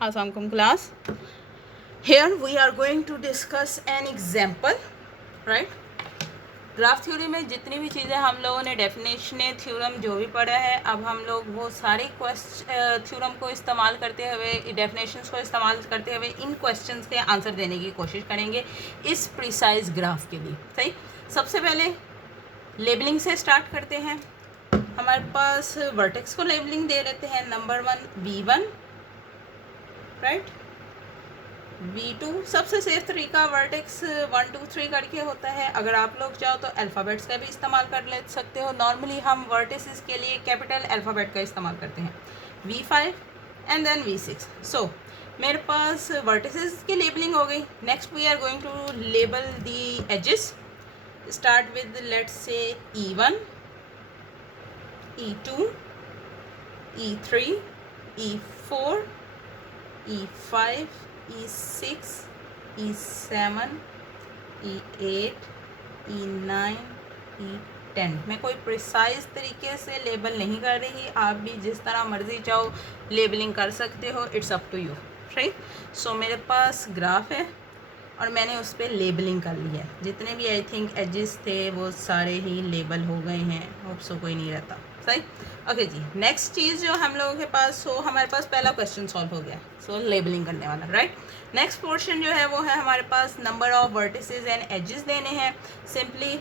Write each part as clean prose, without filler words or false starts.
Assalamualaikum class. Here we are going to discuss an example, right? Graph theory में जितनी भी चीज़ें हम लोगों ने डेफिनेशन थ्योरम जो भी पढ़ा है, अब हम लोग वो सारे थ्योरम को इस्तेमाल करते हुए, डेफिनेशंस को इस्तेमाल करते हुए इन क्वेश्चंस के आंसर देने की कोशिश करेंगे इस प्रिसाइज ग्राफ के लिए। सही, सबसे पहले लेबलिंग से स्टार्ट करते हैं। हमारे पास वर्टेक्स को लेबलिंग दे देते हैं। Number 1 V1, right, V2। सबसे सेफ तरीका वर्टेक्स 1 2 3 करके होता है। अगर आप लोग चाहो तो अल्फ़ाबेट्स का भी इस्तेमाल कर ले सकते हो। नॉर्मली हम वर्टिसेस के लिए कैपिटल अल्फ़ाबेट का इस्तेमाल करते हैं। V5 and then V6। सो मेरे पास वर्टिसेस की लेबलिंग हो गई। Next we are going to label the edges. Start with let's say E1, E2, E3, E4, E5, E6, E7, E8, E9, E10। मैं कोई प्रिसाइज तरीके से लेबल नहीं कर रही, आप भी जिस तरह मर्जी चाहो लेबलिंग कर सकते हो, it's up to you, right. So मेरे पास ग्राफ है और मैंने उस पर लेबलिंग कर ली है। जितने भी आई थिंक एजेस थे वो सारे ही लेबल हो गए हैं। होप सो कोई नहीं रहता। सही, ओके जी। नेक्स्ट चीज़ जो हम लोगों के पास हमारे पास पहला क्वेश्चन सॉल्व हो गया। सो लेबलिंग करने वाला, राइट। नेक्स्ट पोर्शन जो है वो है हमारे पास number of vertices and edges देने हैं। सिंपली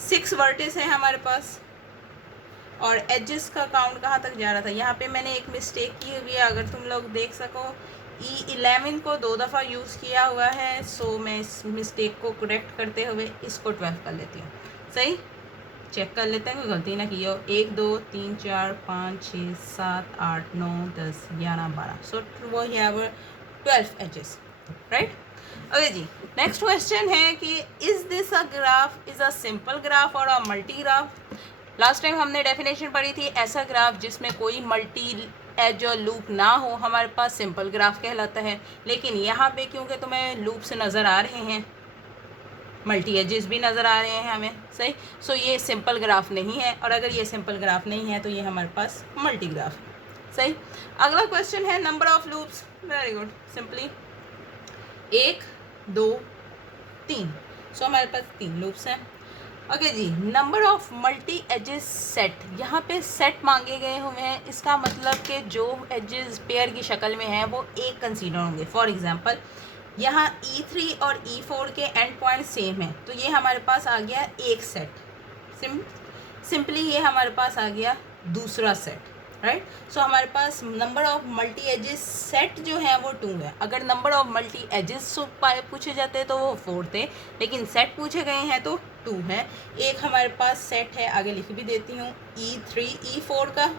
6 वर्टिस है हमारे पास और एजेस का काउंट कहाँ तक जा रहा था। यहाँ पे मैंने एक मिस्टेक की हुई है, अगर तुम लोग देख सको। E11 को 2 दफ़ा यूज़ किया हुआ है। सो मैं इस मिस्टेक को करेक्ट करते हुए इसको 12 कर लेती हूँ। सही, चेक कर लेते हैं कोई गलती ना की हो। 1 2 3 4 5 6 7 8 9 10 11 12। सो वो हैव 12 एजेस, राइट। ओके जी। नेक्स्ट क्वेश्चन है कि is this a graph is a simple graph और a multi graph. Last time हमने डेफिनेशन पढ़ी थी, ऐसा ग्राफ जिसमें कोई मल्टी एज और लूप ना हो हमारे पास सिंपल ग्राफ कहलाता है। लेकिन यहाँ पे क्योंकि तुम्हें लूप्स नज़र आ रहे हैं, मल्टी एजेस भी नज़र आ रहे हैं हमें, सही। सो ये सिंपल ग्राफ नहीं है, और अगर ये सिंपल ग्राफ नहीं है तो ये हमारे पास मल्टी ग्राफ है। सही। अगला क्वेश्चन है number of loops. Very good, simply 1 2 3। So हमारे पास 3 लूप्स हैं। ओके जी। Number of multi edges set, यहाँ पे सेट मांगे गए हुए हैं। इसका मतलब कि जो एजेस पेयर की शक्ल में हैं वो एक कंसीडर होंगे। फॉर एग्जांपल यहाँ E3 और E4 के एंड पॉइंट सेम है, तो ये हमारे पास आ गया एक सेट। सिंपली ये हमारे पास आ गया दूसरा सेट, राइट। सो हमारे पास number of multi edges set जो है वो 2 है। अगर नंबर ऑफ मल्टी एजेस पूछे जाते तो वो 4 थे, लेकिन सेट पूछे गए हैं तो 2 है। एक हमारे पास सेट है, आगे लिख भी देती हूँ, E3 E4 का।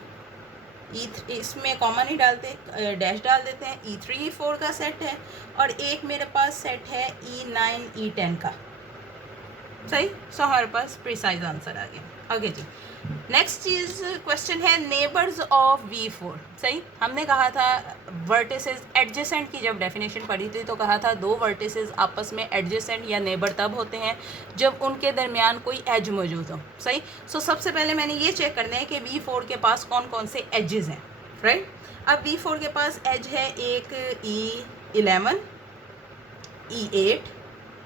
E3 इसमें कॉमा नहीं डालते, डैश डाल देते हैं। E3 E4 का सेट है, और एक मेरे पास सेट है E9 E10 का। सही। सो हमारे पास प्रिसाइज आंसर आ गया। ओके जी। नेक्स्ट चीज़ क्वेश्चन है नेबर्स ऑफ V4। सही, हमने कहा था वर्टिसेस एडजेसेंट की जब डेफिनेशन पढ़ी थी तो कहा था 2 वर्टिसेस आपस में एडजेसेंट या नेबर तब होते हैं जब उनके दरमियान कोई एज मौजूद हो। सही। सो सबसे पहले मैंने ये चेक करना है कि V4 के पास कौन कौन से एजेस हैं, राइट। अब V4 के पास एज है एक E11, E8,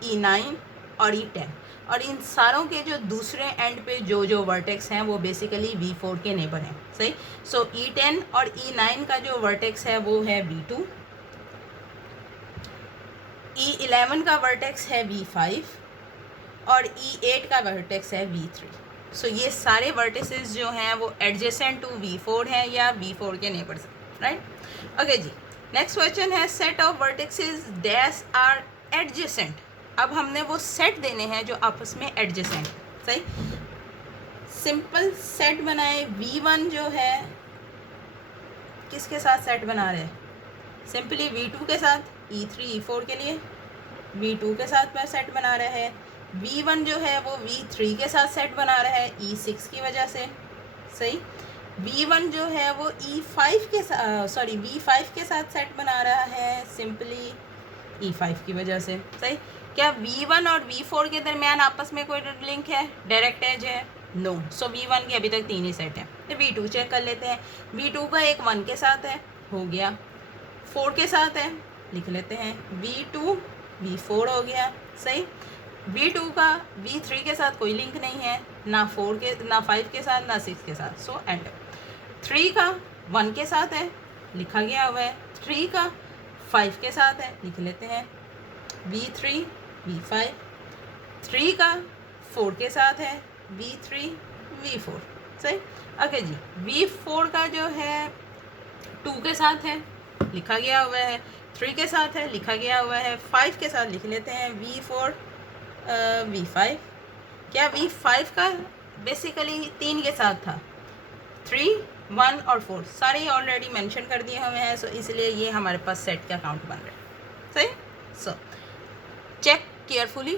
E9 और E10, और इन सारों के जो दूसरे एंड पे जो वर्टेक्स हैं वो बेसिकली V4 के नेबर हैं। सही। सो E10 और E9 का जो वर्टेक्स है वो है V2, E11 का वर्टेक्स है V5 और E8 का वर्टेक्स है V3। सो ये सारे वर्टिसेस जो हैं वो एडजेसेंट टू V4 हैं या V4 के नेबर्स हैं, राइट। ओके जी। नेक्स्ट क्वेश्चन है set of vertexes dash are adjacent. अब हमने वो सेट देने हैं जो आपस में एडजेसेंट। सही। सिंपल सेट बनाए। V1 जो है किसके साथ सेट बना रहे हैं, सिंपली V2 के साथ। E3 E4 के लिए V2 के साथ में सेट बना रहा है। V1 जो है वो V3 के साथ सेट बना रहा है E6 की वजह से। सही। V1 जो है वो V5 के साथ सेट बना रहा है सिंपली E5 की वजह से। सही। क्या V1 और V4 के दरमियान आपस में कोई लिंक है, डायरेक्ट एज है? नो। सो V1 के अभी तक 3 ही सेट हैं। तो V2 चेक कर लेते हैं। V2 का एक 1 के साथ है, हो गया। 4 के साथ है, लिख लेते हैं V2 V4 हो गया, सही। V2 का V3 के साथ कोई लिंक नहीं है, ना 5 के साथ, ना 6 के साथ, सो एंड। 3 का 1 के साथ है, लिखा गया हुआ है। 3 का 5 के साथ है, लिख लेते हैं V3 V5। 3 का 4 के साथ है, V3 V4, सही। ओके जी, V4 का जो है 2 के साथ है, लिखा गया हुआ है। 3 के साथ है, लिखा गया हुआ है। 5 के साथ लिख लेते हैं V4 V5। क्या V5 का बेसिकली 3 के साथ था, 3, 1 और 4 सारे ही ऑलरेडी मेंशन कर दिए हुए हैं, सो इसलिए ये हमारे पास सेट का काउंट बन रहा है, सही। सो चेक केयरफुली,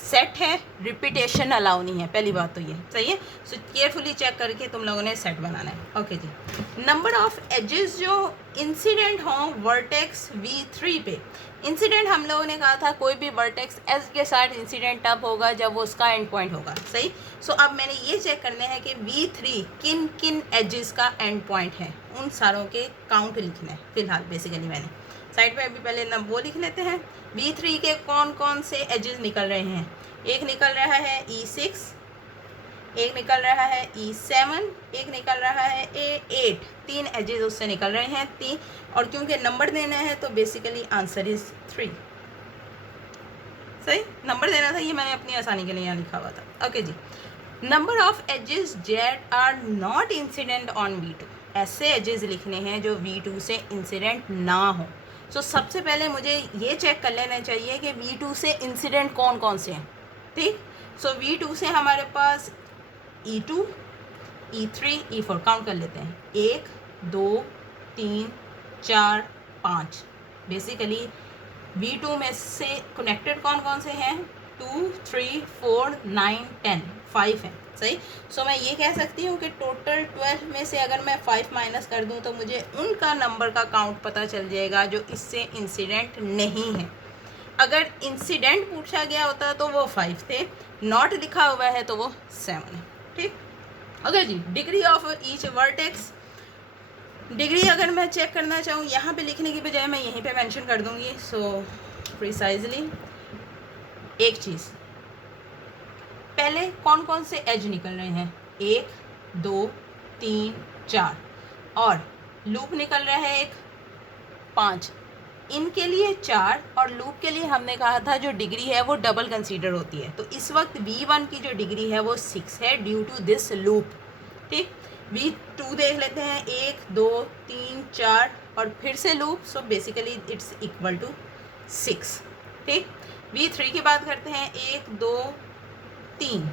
सेट है, रिपीटेशन अलाउ नहीं है, पहली बात तो ये सही है। सो केयरफुली चेक करके तुम लोगों ने सेट बनाना है। ओके जी, नंबर ऑफ एजेस जो इंसिडेंट हों वर्टेक्स V3 पे। इंसिडेंट हम लोगों ने कहा था कोई भी वर्टेक्स एज के साथ इंसिडेंट तब होगा जब वो उसका एंड पॉइंट होगा, सही। सो अब मैंने ये चेक करना है कि V3 किन किन एजेस का एंड पॉइंट है, उन सारों के काउंट लिखना है फिलहाल। बेसिकली मैंने साइड पे अभी पहले वो लिख लेते हैं। V3 के कौन कौन से एजेस निकल रहे हैं। एक निकल रहा है E6, एक निकल रहा है E7, एक निकल रहा है A8। 3 एजेस उससे निकल रहे हैं, 3। और क्योंकि नंबर देना है तो बेसिकली आंसर इज 3, सही। नंबर देना था, ये मैंने अपनी आसानी के लिए यहाँ लिखा हुआ था। ओके जी, number of edges that are not incident on V2। ऐसे एजेस लिखने हैं जो V2 से इंसिडेंट ना हो। सो सबसे पहले मुझे ये चेक कर लेना चाहिए कि V2 से इंसिडेंट कौन कौन से हैं, ठीक। सो V2 से हमारे पास E2, E3, E4 काउंट कर लेते हैं। 1, 2, 3, 4, 5। बेसिकली V2 में से कनेक्टेड कौन कौन से हैं, 2, 3, 4, 9, 10, 5 हैं, सही। सो मैं ये कह सकती हूँ कि टोटल 12 में से अगर मैं 5 माइनस कर दूँ तो मुझे उनका नंबर का काउंट पता चल जाएगा जो इससे इंसिडेंट नहीं है। अगर इंसिडेंट पूछा गया होता तो वो 5 थे, नॉट लिखा हुआ है तो वो 7 है, ठीक। ओके जी, degree of each vertex. Degree अगर मैं चेक करना चाहूँ यहाँ पे लिखने की बजाय मैं यहीं पे मेंशन कर दूँगी। सो प्रिसाइजली एक चीज़, पहले कौन कौन से एज निकल रहे हैं, 1, 2, 3, 4 और लूप निकल रहा है एक 5। इनके लिए 4 और लूप के लिए हमने कहा था जो डिग्री है वो डबल कंसीडर होती है। तो इस वक्त V1 की जो डिग्री है वो 6 है ड्यू टू दिस लूप, ठीक। V2 देख लेते हैं, 1, 2, 3, 4 और फिर से loop, so basically it's equal to 6, ठीक। V3 की बात करते हैं, 1, 2, 3,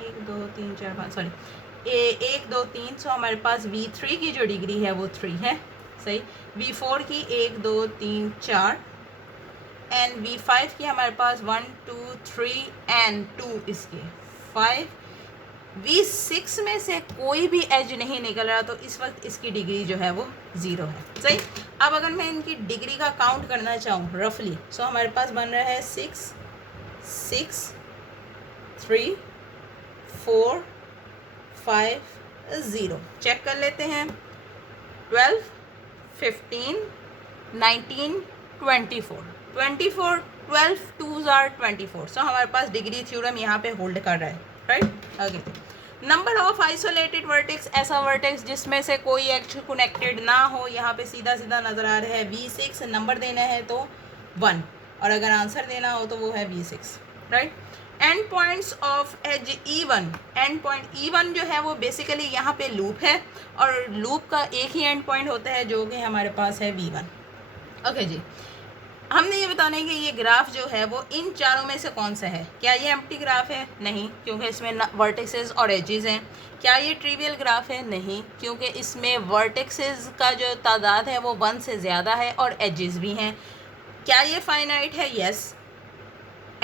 1, 2, 3, 4, 5, सॉरी 1, 2, 3। सो हमारे पास V3 की जो डिग्री है वो 3 है, सही। V4 की 1, 2, 3, 4 एंड V5 की हमारे पास 1, 2, 3 एंड 2 इसके 5। V6 में से कोई भी एज नहीं निकल रहा तो इस वक्त इसकी डिग्री जो है वो 0 है, सही। अब अगर मैं इनकी डिग्री का काउंट करना चाहूँ रफली, सो हमारे पास बन रहा है 6, 6, 3, 4, 5, 0। चेक कर लेते हैं, 12, 15, 19, 24, 24, 12 2s are 24। सो हमारे पास डिग्री थ्योरम यहाँ पे होल्ड कर रहा है, right. Okay, number of isolated vertex, ऐसा वर्टेक्स जिसमें से कोई एक्च कनेक्टेड ना हो, यहाँ पे सीधा सीधा नज़र आ रहा है V6। नंबर देना है तो 1 और अगर आंसर देना हो तो वो है V6, right. And points of edge E1। And point E1 जो है वो बेसिकली यहाँ पे लूप है और लूप का एक ही एंड पॉइंट होता है जो कि हमारे पास है V1। ओके जी, हमने ये बताना है कि ये ग्राफ जो है वो इन चारों में से कौन सा है। क्या ये एम्प्टी ग्राफ है? नहीं, क्योंकि इसमें वर्टेक्सेस और एजेस हैं। क्या ये ट्रिवियल ग्राफ है? नहीं, क्योंकि इसमें वर्टेक्सेस का जो तादाद है वो 1 से ज़्यादा है और एजेस भी हैं। क्या ये फाइनाइट है? यस,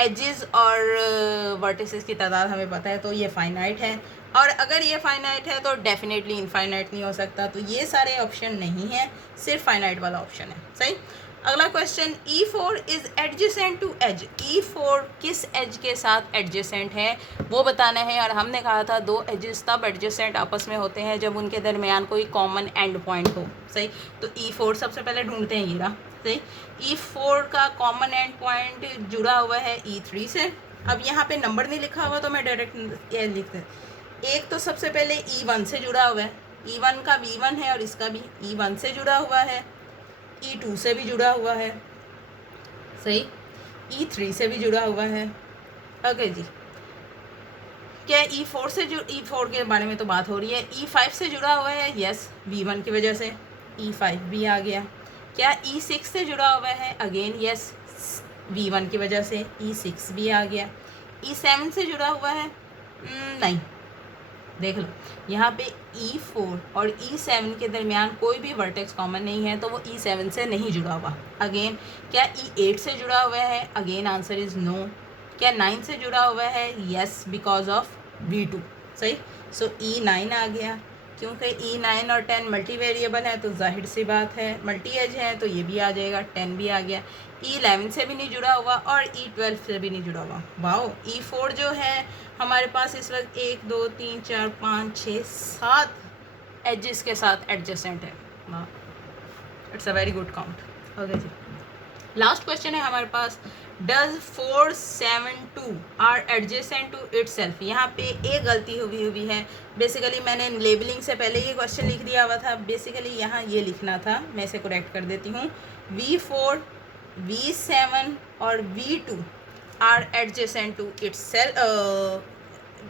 एजेस और वर्टिसेस की तादाद हमें पता है तो ये फाइनाइट है। और अगर ये फाइनाइट है तो डेफिनेटली इनफाइनाइट नहीं हो सकता। तो ये सारे ऑप्शन नहीं है, सिर्फ फाइनाइट वाला ऑप्शन है, सही। अगला question, E4 is adjacent to edge. E4 किस एज के साथ एडजेसेंट है वो बताना है। और हमने कहा था दो एजेस तब एडजेसेंट आपस में होते हैं जब उनके दरमियान कोई कॉमन एंड पॉइंट हो। सही, तो E4 सबसे पहले ढूंढते हैं, ये रहा। सही, E4 का कॉमन एंड पॉइंट जुड़ा हुआ है E3 से। अब यहाँ पे नंबर नहीं लिखा हुआ तो मैं डायरेक्ट ये लिखते हैं। एक तो सबसे पहले E1 से जुड़ा हुआ है, E1 का V1 है और इसका भी E1 से जुड़ा हुआ है, E2 से भी जुड़ा हुआ है। सही, E3 से भी जुड़ा हुआ है। ओके जी, क्या E4 से E4 के बारे में तो बात हो रही है। E5 से जुड़ा हुआ है, यस, V1 की वजह से E5 भी आ गया। क्या E6 से जुड़ा हुआ है, अगेन यस, V1 की वजह से E6 भी आ गया। E7 से जुड़ा हुआ है, नहीं, देख लो यहाँ पे E4 और E7 के दरमियान कोई भी वर्टेक्स कॉमन नहीं है, तो वो E7 से नहीं जुड़ा हुआ। अगेन, क्या E8 से जुड़ा हुआ है, अगेन आंसर इज़ नो। क्या 9 से जुड़ा हुआ है, यस, बिकॉज ऑफ V2। सही, सो E9 आ गया। क्योंकि E9 और 10 मल्टी वेरिएबल है तो जाहिर सी बात है, मल्टी एज है तो ये भी आ जाएगा, 10 भी आ गया। E11 से भी नहीं जुड़ा हुआ और E12 से भी नहीं जुड़ा हुआ। वाओ, E4 जो है हमारे पास इस वक्त 1 2 3 4 5 6 7 एजेस के साथ एडजेसेंट है। वाह, it's a very good count. Okay जी, लास्ट क्वेश्चन है हमारे पास, does 4 7 2 are adjacent to itself. यहाँ पे एक गलती हुई है। बेसिकली मैंने लेबलिंग से पहले ये क्वेश्चन लिख दिया हुआ था। बेसिकली यहाँ ये लिखना था, मैं इसे करेक्ट कर देती हूँ। V4 V7 और V2 are adjacent to itself.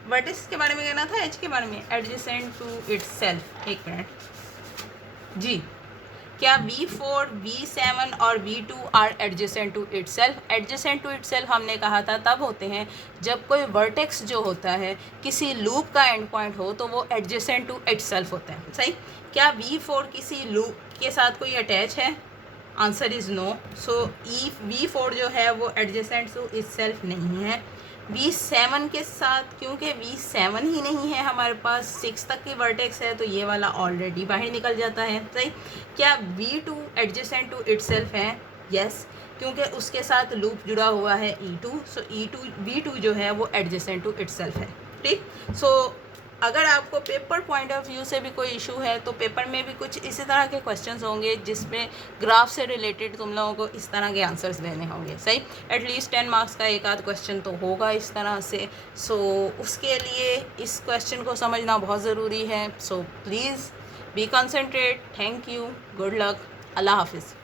What इसके बारे में कहना था, एच के बारे में, एडजेसेंट टू इट सेल्फ। एक मिनट जी, क्या V4 V7 और V2 are adjacent to itself. Adjacent to itself हमने कहा था तब होते हैं जब कोई वर्टेक्स जो होता है किसी लूप का एंड पॉइंट हो तो वो एडजेसेंट टू इट सेल्फ होता है। सही, क्या V4 किसी लूप के साथ कोई अटैच है, answer is no. So V4 जो है वो एडजेसेंट टू इट सेल्फ नहीं है। V7 के साथ, क्योंकि V7 ही नहीं है हमारे पास, 6 तक की वर्टेक्स है तो ये वाला ऑलरेडी बाहर निकल जाता है। सही, क्या V2 एडजेसेंट टू इटसेल्फ है, यस, क्योंकि उसके साथ लूप जुड़ा हुआ है E2, सो V2 जो है वो एडजेसेंट टू इटसेल्फ है। ठीक, सो अगर आपको पेपर पॉइंट ऑफ व्यू से भी कोई इशू है तो पेपर में भी कुछ इसी तरह के क्वेश्चंस होंगे जिसमें ग्राफ से रिलेटेड तुम लोगों को इस तरह के आंसर्स देने होंगे। सही, एटलीस्ट 10 मार्क्स का एक आध क्वेश्चन तो होगा इस तरह से। सो उसके लिए इस क्वेश्चन को समझना बहुत ज़रूरी है। So please be concentrate. Thank you, good luck, अल्लाह हाफिज़।